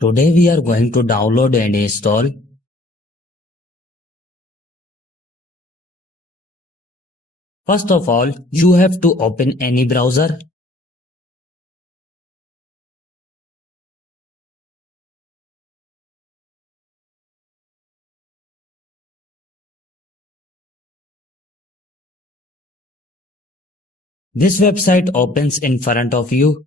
Today we are going to download and install. First of all, you have to open any browser. This website opens in front of you.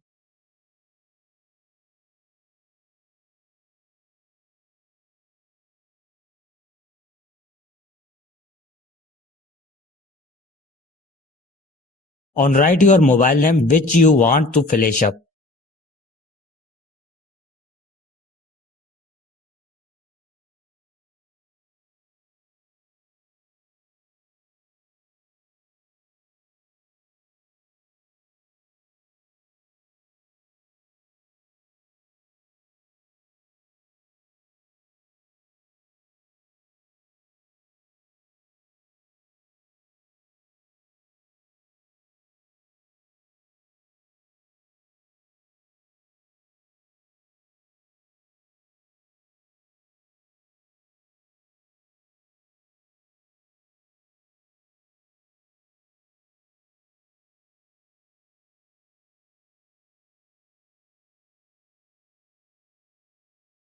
On write your mobile name which you want to flash up.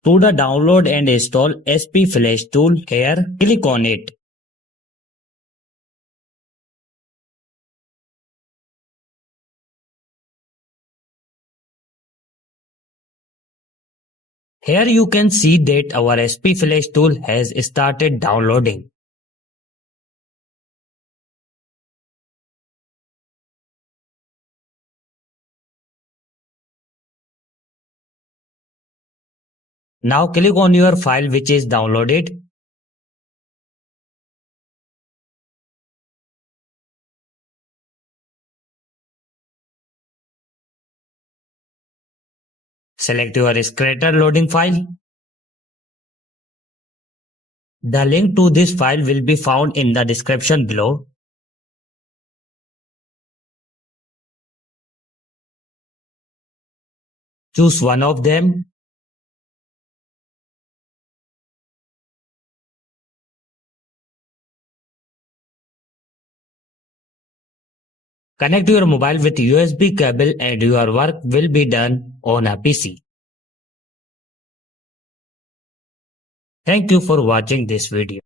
To the download and install SP Flash tool here, click on it. Here you can see that our SP Flash tool has started downloading. Now click on your file which is downloaded. Select your Scratter loading file. The link to this file will be found in the description below. Choose one of them. Connect your mobile with USB cable and your work will be done on a PC. Thank you for watching this video.